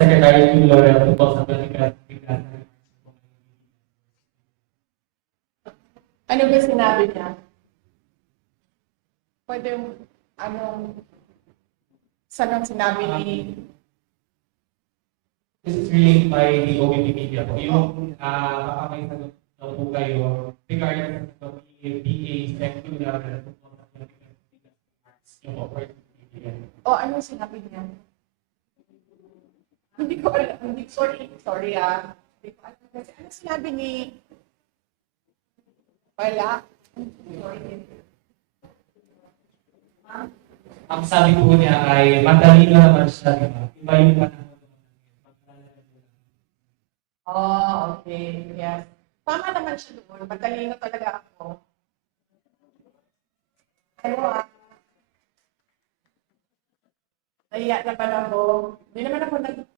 Secretary Kim Laurel tungkol sa political activities. Ano ba sinabi niya? Pwede, anong, saan ang sinabi ni, This is relayed by the OBP media po. Yung makakaisagot daw po kayo regarding sa PA Sec Kim Laurel tungkol sa political activities. Yung po, first media. o anong sinabi niya? Hindi ko alam, sorry Hindi ko alam kasi ano sinabi ni, wala. Sorry. Ang sabi po niya ay madali na naman siya, di ba? Iba yung panahon. Oh, okay. Yes. Tama naman siya doon. Matalino talaga ako. Ano nahiya naman ako. Hindi naman ako